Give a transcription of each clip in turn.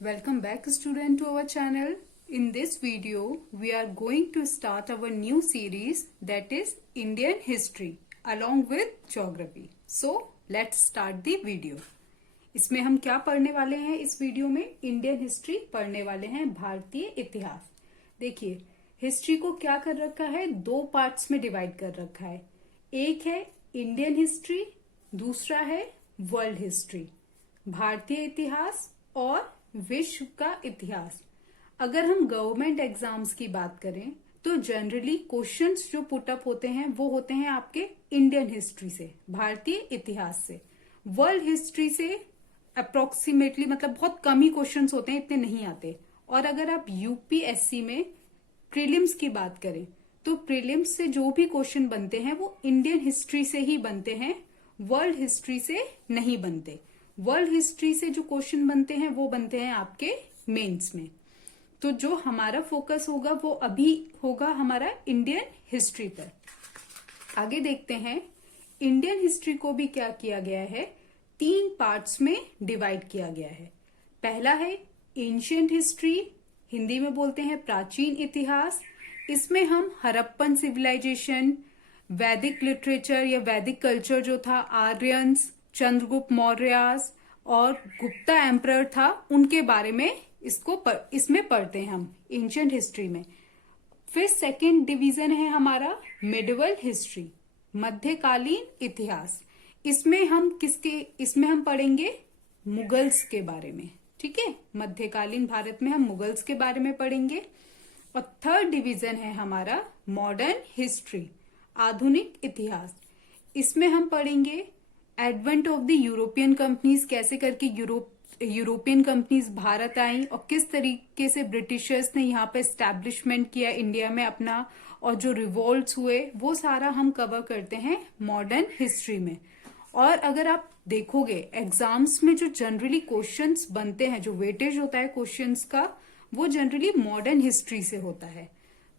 Welcome back student to our channel. In this video, we are going to start our new series that is Indian History along with Geography. So, let's start the video. इसमें हम क्या पढ़ने वाले हैं इस video में? Indian history पढ़ने वाले हैं, भारतीय इतिहास। देखिए, हिस्ट्री को क्या कर रखा है? दो पार्ट्स में डिवाइड कर रखा है। एक है इंडियन हिस्ट्री, दूसरा है वर्ल्ड हिस्ट्री, भारतीय इतिहास और विश्व का इतिहास। अगर हम गवर्नमेंट एग्जाम्स की बात करें तो जनरली क्वेश्चंस जो पुट अप होते हैं वो होते हैं आपके इंडियन हिस्ट्री से, भारतीय इतिहास से। वर्ल्ड हिस्ट्री से अप्रोक्सीमेटली मतलब बहुत कम ही क्वेश्चंस होते हैं, इतने नहीं आते। और अगर आप यूपीएससी में प्रीलिम्स की बात करें तो प्रीलिम्स से जो भी क्वेश्चन बनते हैं वो इंडियन हिस्ट्री से ही बनते हैं, वर्ल्ड हिस्ट्री से नहीं बनते। वर्ल्ड हिस्ट्री से जो क्वेश्चन बनते हैं वो बनते हैं आपके मेंस में। तो जो हमारा फोकस होगा वो अभी होगा हमारा इंडियन हिस्ट्री पर। आगे देखते हैं, इंडियन हिस्ट्री को भी क्या किया गया है? तीन पार्ट्स में डिवाइड किया गया है। पहला है एंशिएंट हिस्ट्री, हिंदी में बोलते हैं प्राचीन इतिहास। इसमें हम हड़प्पन सिविलाइजेशन, वैदिक लिटरेचर या वैदिक कल्चर जो था, आर्यंस, चंद्रगुप्त मौर्य और गुप्ता एम्परर था, उनके बारे में इसमें पढ़ते हैं हम एंशिएंट हिस्ट्री में। फिर सेकंड डिवीजन है हमारा मिडिवल हिस्ट्री, मध्यकालीन इतिहास। इसमें हम पढ़ेंगे मुगल्स के बारे में। ठीक है, मध्यकालीन भारत में हम मुगल्स के बारे में पढ़ेंगे। और थर्ड डिवीजन है हमारा मॉडर्न हिस्ट्री, आधुनिक इतिहास। इसमें हम पढ़ेंगे advent of the European companies, कैसे करके यूरोपियन कंपनीज भारत आई और किस तरीके से ब्रिटिशर्स ने यहाँ पे एस्टैब्लिशमेंट किया इंडिया में अपना, और जो रिवॉल्ट्स हुए वो सारा हम कवर करते हैं मॉडर्न हिस्ट्री में। और अगर आप देखोगे एग्जाम्स में जो जनरली क्वेश्चंस बनते हैं, जो वेटेज होता है क्वेश्चंस का, वो जनरली मॉडर्न हिस्ट्री से होता है।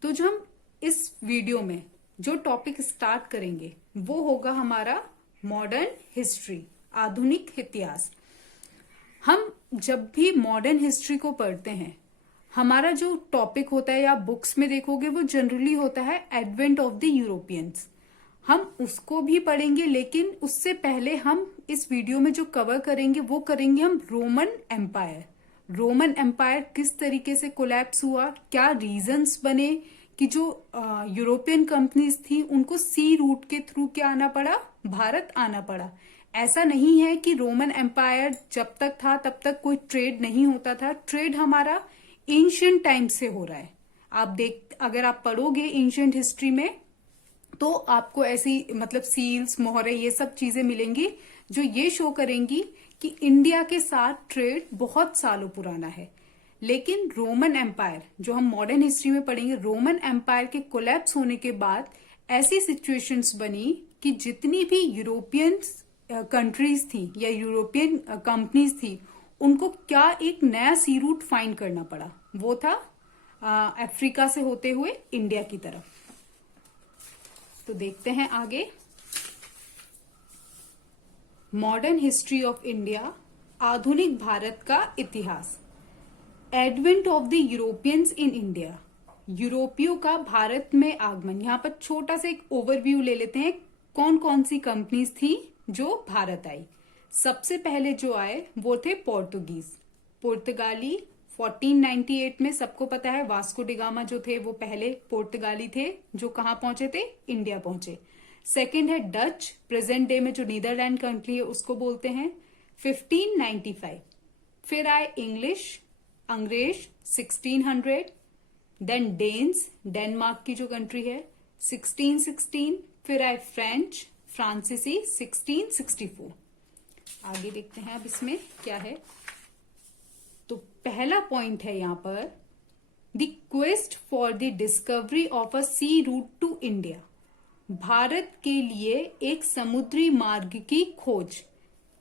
तो जो हम इस वीडियो में जो टॉपिक स्टार्ट करेंगे वो होगा हमारा मॉडर्न हिस्ट्री, आधुनिक इतिहास। हम जब भी मॉडर्न हिस्ट्री को पढ़ते हैं, हमारा जो टॉपिक होता है या बुक्स में देखोगे वो जनरली होता है एडवेंट ऑफ द यूरोपियंस। हम उसको भी पढ़ेंगे, लेकिन उससे पहले हम इस वीडियो में जो कवर करेंगे वो करेंगे हम रोमन एम्पायर। रोमन एम्पायर किस तरीके से कोलैप्स हुआ, क्या रीजंस बने कि जो यूरोपियन कंपनीज थी उनको सी रूट के थ्रू क्या आना पड़ा, भारत आना पड़ा। ऐसा नहीं है कि रोमन एम्पायर जब तक था तब तक कोई ट्रेड नहीं होता था। ट्रेड हमारा एंशिएंट टाइम से हो रहा है। अगर आप पढ़ोगे एंशिएंट हिस्ट्री में तो आपको ऐसी मतलब सील्स, मोहरे, ये सब चीजें मिलेंगी जो ये शो करेंगी कि इंडिया के साथ ट्रेड बहुत सालों पुराना है। लेकिन रोमन एम्पायर जो हम मॉडर्न हिस्ट्री में पढ़ेंगे, रोमन एम्पायर के कोलैप्स होने के बाद ऐसी सिचुएशंस बनी कि जितनी भी यूरोपियन कंट्रीज थी या यूरोपियन कंपनीज थी, उनको क्या एक नया सी रूट फाइंड करना पड़ा। वो था अफ्रीका से होते हुए इंडिया की तरफ। तो देखते हैं आगे, मॉडर्न हिस्ट्री ऑफ इंडिया, आधुनिक भारत का इतिहास। Advent of the Europeans in India, यूरोपियों का भारत में आगमन। यहाँ पर छोटा सा एक ओवरव्यू ले लेते हैं, कौन कौन सी कंपनीज थी जो भारत आई। सबसे पहले जो आए वो थे पुर्तगाली। 1498 में सबको पता है वास्को डिगामा जो थे वो पहले पुर्तगाली थे जो कहाँ पहुंचे थे, इंडिया पहुंचे। सेकंड है डच, प्रेजेंट डे में जो नीदरलैंड कंट्री है उसको बोलते हैं, 1595। फिर आए इंग्लिश, अंग्रेज 1600, देन डेन्स, डेनमार्क की जो कंट्री है 1616। फिर आए फ्रेंच, फ्रांसीसी 1664। आगे देखते हैं अब इसमें क्या है। तो पहला पॉइंट है यहाँ पर, the quest for the discovery of a sea route to India, Bharat के लिए एक समुद्री मार्ग की खोज।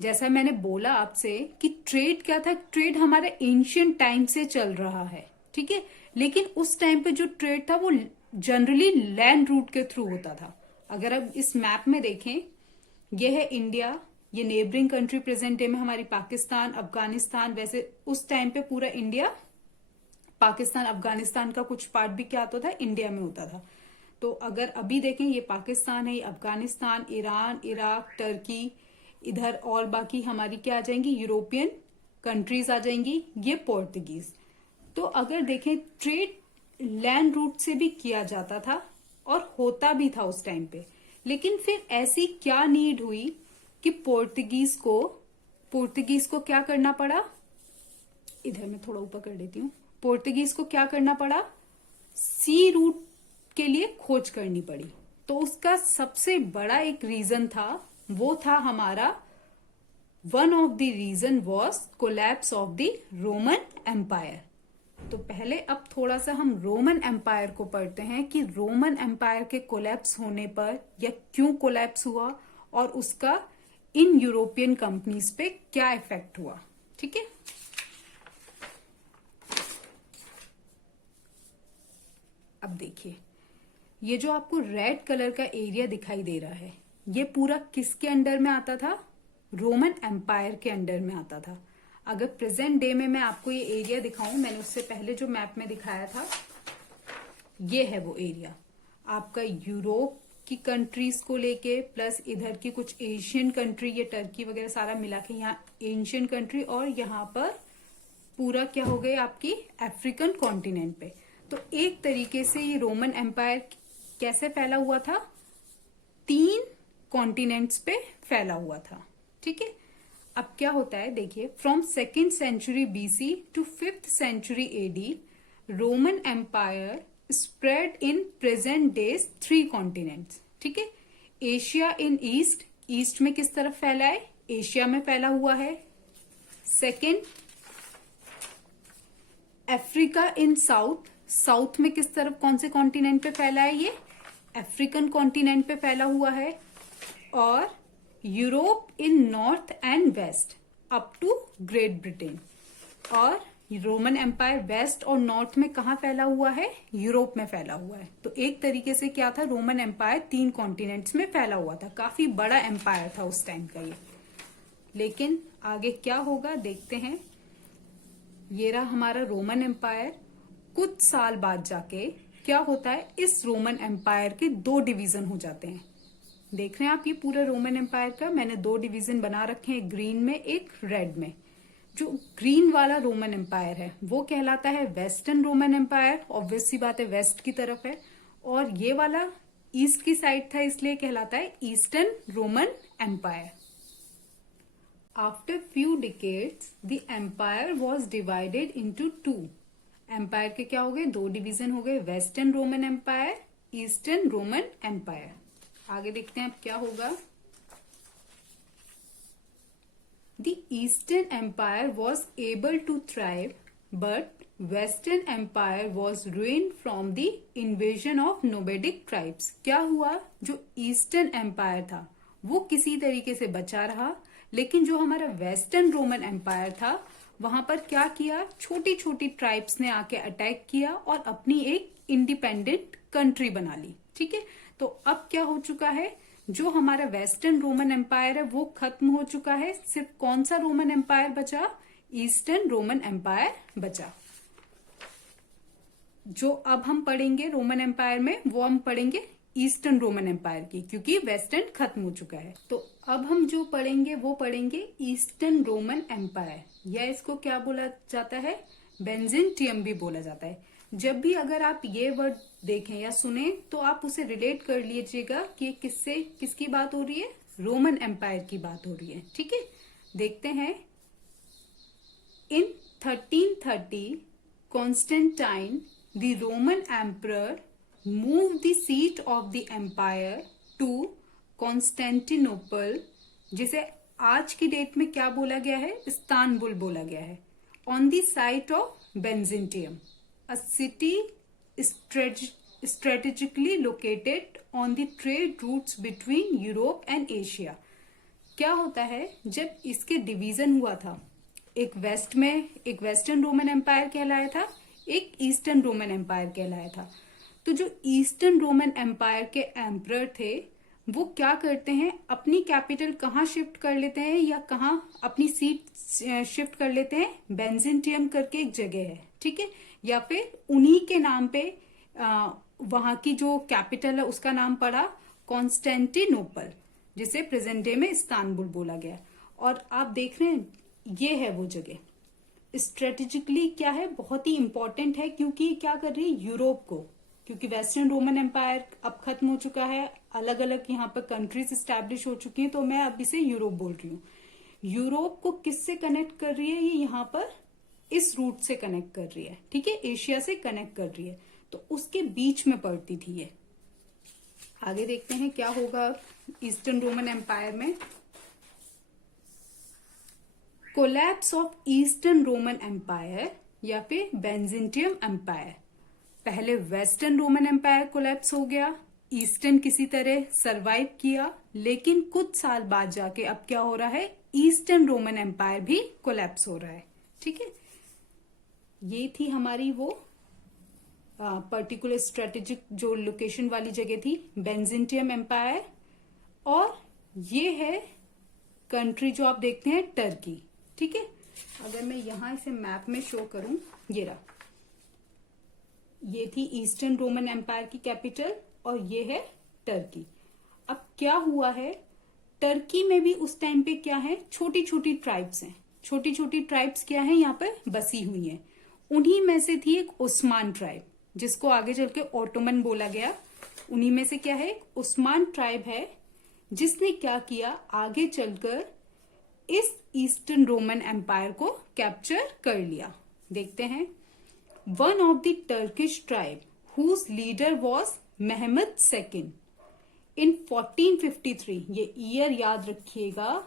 जैसा मैंने बोला आपसे कि ट्रेड क्या था, ट्रेड हमारा एंशिएंट टाइम से चल रहा है। ठीक है, लेकिन उस टाइम पे जो ट्रेड था वो जनरली लैंड रूट के थ्रू होता था। अगर आप इस मैप में देखें, यह है इंडिया, ये नेबरिंग कंट्री प्रेजेंट डे में हमारी पाकिस्तान, अफगानिस्तान, वैसे उस टाइम पे पूरा इंडिया, पाकिस्तान अफगानिस्तान का कुछ पार्ट भी क्या होता था, इंडिया में होता था। तो अगर अभी देखें, ये पाकिस्तान है, ये अफगानिस्तान, ईरान, इराक, टर्की, इधर और बाकी हमारी क्या आ जाएंगी, यूरोपियन कंट्रीज आ जाएंगी, ये पोर्तुगीज। तो अगर देखें, ट्रेड लैंड रूट से भी किया जाता था और होता भी था उस टाइम पे। लेकिन फिर ऐसी क्या नीड हुई कि पोर्तुगीज को क्या करना पड़ा, इधर मैं थोड़ा ऊपर कर देती हूँ, पोर्तुगीज को क्या करना पड़ा, सी रूट के लिए खोज करनी पड़ी। तो उसका सबसे बड़ा एक रीजन था, वो था हमारा, one of the reason was collapse of the Roman Empire. तो पहले अब थोड़ा सा हम रोमन एम्पायर को पढ़ते हैं कि रोमन एम्पायर के कोलैप्स होने पर या क्यों कोलैप्स हुआ और उसका इन यूरोपियन कंपनीज पे क्या इफेक्ट हुआ। ठीक है, अब देखिए, ये जो आपको रेड कलर का एरिया दिखाई दे रहा है, ये पूरा किसके अंडर में आता था, रोमन एम्पायर के अंडर में आता था। अगर प्रेजेंट डे में मैं आपको ये एरिया दिखाऊं, मैंने उससे पहले जो मैप में दिखाया था, ये है वो एरिया आपका यूरोप की कंट्रीज को लेके, प्लस इधर की कुछ एशियन कंट्री, ये टर्की वगैरह सारा मिला के यहाँ एशियन कंट्री, और यहाँ पर पूरा क्या हो गए आपकी अफ्रीकन कॉन्टिनेंट पे। तो एक तरीके से ये रोमन एम्पायर कैसे फैला हुआ था, 3 कॉन्टिनेंट्स पे फैला हुआ था। ठीक है, अब क्या होता है देखिए, from 2nd century BC to 5th century AD, Roman Empire spread in present days 3 continents. ठीक है, एशिया इन ईस्ट, ईस्ट में किस तरफ फैला है, एशिया में फैला हुआ है। Second, Africa in south, south में किस तरफ, कौन से कॉन्टिनेंट पे फैला है, ये अफ्रीकन कॉन्टिनेंट पे फैला हुआ है। और Europe in north and west up to Great Britain. और रोमन एम्पायर वेस्ट और नॉर्थ में कहा फैला हुआ है, यूरोप में फैला हुआ है। तो एक तरीके से क्या था, रोमन एम्पायर 3 कॉन्टिनेंट्स में फैला हुआ था, काफी बड़ा एम्पायर था उस टाइम का ये। लेकिन आगे क्या होगा देखते हैं। ये रहा हमारा रोमन एम्पायर। कुछ साल बाद जाके क्या होता है, इस रोमन एम्पायर के 2 डिवीजन हो जाते हैं। देख रहे हैं आप, ये पूरा रोमन एम्पायर का मैंने 2 डिवीजन बना रखे हैं, एक ग्रीन में एक रेड में। जो ग्रीन वाला रोमन एम्पायर है वो कहलाता है वेस्टर्न रोमन एम्पायर, ऑब्वियस सी बात है वेस्ट की तरफ है। और ये वाला ईस्ट की साइड था, इसलिए कहलाता है eastern Roman Empire. After few decades the empire was divided into 2। Empire के क्या हो गए, 2 डिवीजन हो गए, western Roman Empire, eastern Roman Empire. आगे देखते हैं अब क्या होगा। The Eastern Empire was able to thrive, but Western Empire was ruined from the invasion of nomadic tribes. क्या हुआ, जो ईस्टर्न एम्पायर था वो किसी तरीके से बचा रहा, लेकिन जो हमारा वेस्टर्न रोमन एम्पायर था वहां पर क्या किया, छोटी छोटी ट्राइब्स ने आके अटैक किया और अपनी एक इंडिपेंडेंट कंट्री बना ली। ठीक है, तो अब क्या हो चुका है, जो हमारा वेस्टर्न रोमन एम्पायर है वो खत्म हो चुका है, सिर्फ कौन सा रोमन एम्पायर बचा, ईस्टर्न रोमन एम्पायर बचा। जो अब हम पढ़ेंगे रोमन एम्पायर में, वो हम पढ़ेंगे ईस्टर्न रोमन एम्पायर की, क्योंकि वेस्टर्न खत्म हो चुका है। तो अब हम जो पढ़ेंगे वो पढ़ेंगे ईस्टर्न रोमन एम्पायर, या इसको क्या बोला जाता है, बेंजिंटियम भी बोला जाता है। जब भी अगर आप ये वर्ड देखें या सुने तो आप उसे रिलेट कर लीजिएगा कि किससे, किसकी बात हो रही है, रोमन एम्पायर की बात हो रही है। ठीक है, देखते हैं। In 1330 Constantine the Roman emperor move the seat of the empire to Constantinople, जिसे आज की डेट में क्या बोला गया है, इस्तांबुल बोला गया है, on the site of Byzantium, a city strategically located on the trade routes between Europe and Asia। क्या होता है, जब इसके डिवीजन हुआ था, एक वेस्ट में एक वेस्टर्न रोमन एम्पायर कहलाया था, एक ईस्टर्न रोमन एम्पायर कहलाया था। तो जो ईस्टर्न रोमन एम्पायर के एम्परर थे वो क्या करते हैं, अपनी कैपिटल कहाँ शिफ्ट कर लेते हैं या कहाँ अपनी सीट शिफ्ट कर लेते हैं, बेंजिंटियम करके एक जगह है, ठीक है, या फिर उन्हीं के नाम पे वहां की जो कैपिटल है उसका नाम पड़ा कॉन्स्टेंटिनोपल, जिसे प्रेजेंट डे में इस्तांबुल बोला गया। और आप देख रहे हैं ये है वो जगह, स्ट्रेटेजिकली क्या है, बहुत ही इंपॉर्टेंट है, क्योंकि क्या कर रही है यूरोप को, क्योंकि वेस्टर्न रोमन एम्पायर अब खत्म हो चुका है, अलग अलग यहाँ पर कंट्रीज स्टैब्लिश हो चुकी हैं, तो मैं अब इसे यूरोप बोल रही हूँ। यूरोप को किससे कनेक्ट कर रही है, ये यहाँ पर इस रूट से कनेक्ट कर रही है, ठीक है, एशिया से कनेक्ट कर रही है, तो उसके बीच में पड़ती थी ये। आगे देखते हैं क्या होगा अब ईस्टर्न रोमन एम्पायर में। Collapse of eastern Roman Empire या फिर बेंजिंटियम एम्पायर। पहले वेस्टर्न रोमन एम्पायर कोलैप्स हो गया, ईस्टर्न किसी तरह सरवाइव किया, लेकिन कुछ साल बाद जाके अब क्या हो रहा है, ईस्टर्न रोमन एम्पायर भी कोलैप्स हो रहा है, ठीक है। ये थी हमारी वो पर्टिकुलर स्ट्रेटेजिक जो लोकेशन वाली जगह थी, बेंजिंटियम एम्पायर। और ये है कंट्री जो आप देखते हैं टर्की, ठीक है। अगर मैं यहां इसे मैप में शो करूं, ये रहा, ये थी ईस्टर्न रोमन एम्पायर की कैपिटल और ये है टर्की। अब क्या हुआ है, टर्की में भी उस टाइम पे क्या है, छोटी छोटी ट्राइब्स हैं, छोटी छोटी ट्राइब्स क्या है यहाँ पे बसी हुई हैं। उन्हीं में से थी एक उस्मान ट्राइब, जिसको आगे चल के ऑटोमन बोला गया। उन्हीं में से क्या है, उस्मान ट्राइब है, जिसने क्या किया, आगे चलकर इस ईस्टर्न रोमन एम्पायर को कैप्चर कर लिया। देखते हैं, one of the Turkish tribe whose leader was Mehmed second in 1453, ये ईयर याद रखिएगा,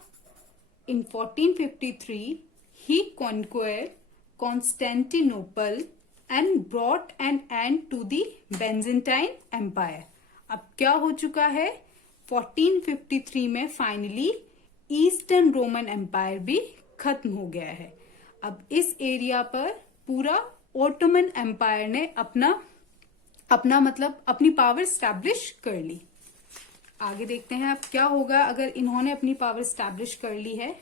इन 1453 ही conquer Constantinople and brought an end to the Byzantine empire. अब क्या हो चुका है, 1453 में फाइनली ईस्टर्न रोमन एम्पायर भी खत्म हो गया है। अब इस एरिया पर पूरा ऑटोमन एम्पायर ने अपना मतलब अपनी पावर स्टैब्लिश कर ली। आगे देखते हैं अब क्या होगा अगर इन्होंने अपनी पावर स्टैब्लिश कर ली है।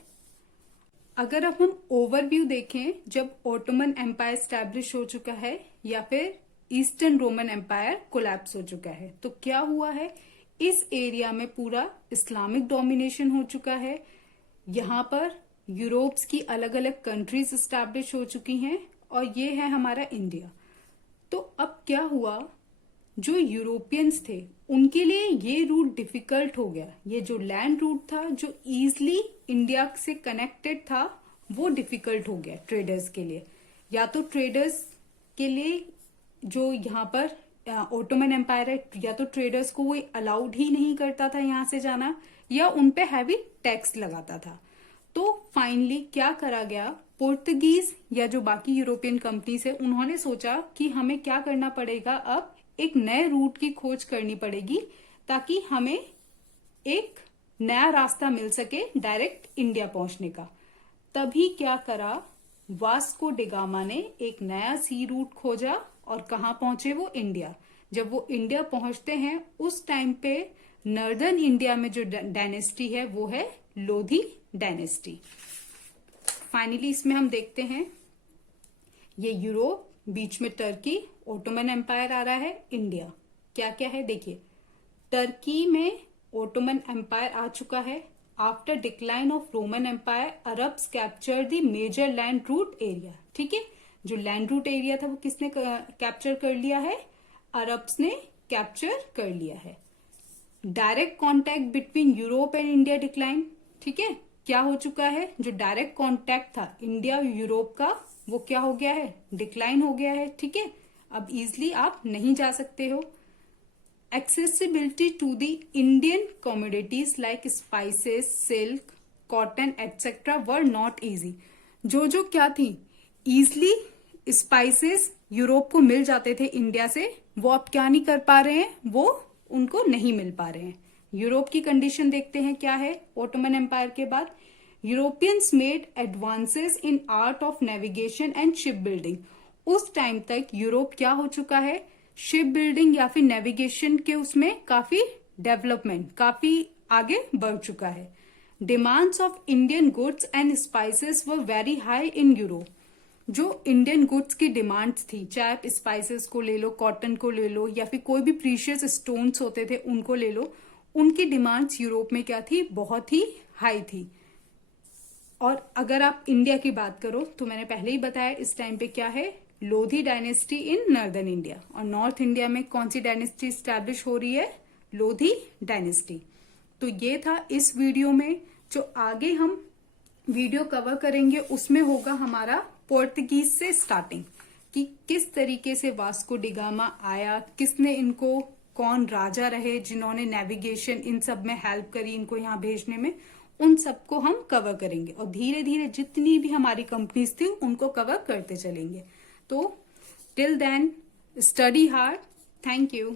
अगर अब हम ओवरव्यू देखें, जब ऑटोमन एम्पायर स्टैब्लिश हो चुका है या फिर ईस्टर्न रोमन एम्पायर कोलैप्स हो चुका है, तो क्या हुआ है, इस एरिया में पूरा इस्लामिक डोमिनेशन हो चुका है। यहाँ पर यूरोप्स की अलग अलग कंट्रीज स्टैब्लिश हो चुकी हैं और ये है हमारा इंडिया। तो अब क्या हुआ, जो यूरोपियंस थे उनके लिए ये रूट डिफिकल्ट हो गया। ये जो लैंड रूट था जो इजिली इंडिया से कनेक्टेड था, वो डिफिकल्ट हो गया ट्रेडर्स के लिए। या तो ट्रेडर्स के लिए जो यहाँ पर ऑटोमन एम्पायर है, या तो ट्रेडर्स को वो अलाउड ही नहीं करता था यहाँ से जाना, या उन पे हैवी टैक्स लगाता था। तो फाइनली क्या करा गया, पोर्तुगीज या जो बाकी यूरोपियन कंपनीज है उन्होंने सोचा कि हमें क्या करना पड़ेगा, अब एक नए रूट की खोज करनी पड़ेगी ताकि हमें एक नया रास्ता मिल सके डायरेक्ट इंडिया पहुंचने का। तभी क्या करा, वास्को डिगामा ने एक नया सी रूट खोजा और कहाँ पहुंचे वो, इंडिया। जब वो इंडिया पहुंचते हैं उस टाइम पे नॉर्दर्न इंडिया में जो डायनेस्टी है वो है लोधी डायनेस्टी। फाइनली इसमें हम देखते हैं ये यूरोप, बीच में टर्की, ऑटोमन एम्पायर आ रहा है, इंडिया। क्या क्या है देखिए, टर्की में ऑटोमन एम्पायर आ चुका है। After decline of Roman Empire, Arabs capture the major land route area. ठीक है, जो लैंड रूट एरिया था वो किसने कैप्चर कर लिया है, अरब्स ने कैप्चर कर लिया है। Direct contact between Europe and India decline. ठीक है, क्या हो चुका है, जो डायरेक्ट कॉन्टैक्ट था इंडिया यूरोप का वो क्या हो गया है, डिक्लाइन हो गया है। ठीक है, अब इजिली आप नहीं जा सकते हो। Accessibility to the Indian commodities like spices, silk, cotton etcetera were not easy. जो क्या थी, इजिली स्पाइसेस यूरोप को मिल जाते थे इंडिया से, वो अब क्या नहीं कर पा रहे हैं, वो उनको नहीं मिल पा रहे हैं। यूरोप की कंडीशन देखते हैं क्या है ऑटोमन एम्पायर के बाद। Europeans made advances in art of navigation and ship building. उस टाइम तक यूरोप क्या हो चुका है, शिप बिल्डिंग या फिर नेविगेशन के उसमें काफी डेवलपमेंट काफी आगे बढ़ चुका है। Demands of Indian goods and spices were very high in Europe. जो इंडियन गुड्स की डिमांड्स थी, चाहे आप स्पाइसेस को ले लो, कॉटन को ले लो, या फिर कोई भी प्रीशियस स्टोन्स होते थे उनको ले लो, उनकी डिमांड्स यूरोप में क्या थी, बहुत ही हाई थी। और अगर आप इंडिया की बात करो तो मैंने पहले ही बताया इस टाइम पे क्या है, Lodhi dynasty in northern India. और नॉर्थ इंडिया में कौन सी डायनेस्टी स्टैब्लिश हो रही है, लोधी डायनेस्टी। तो ये था इस वीडियो में। जो आगे हम वीडियो कवर करेंगे उसमें होगा हमारा पोर्तुगीज से स्टार्टिंग, कि किस तरीके से वास्को डिगामा आया, किसने इनको, कौन राजा रहे जिन्होंने नेविगेशन इन सब में हेल्प करी इनको यहाँ भेजने में, उन सबको हम कवर करेंगे। और धीरे धीरे जितनी भी हमारी कंपनीज थी उनको कवर करते चलेंगे। तो till then study hard. Thank you.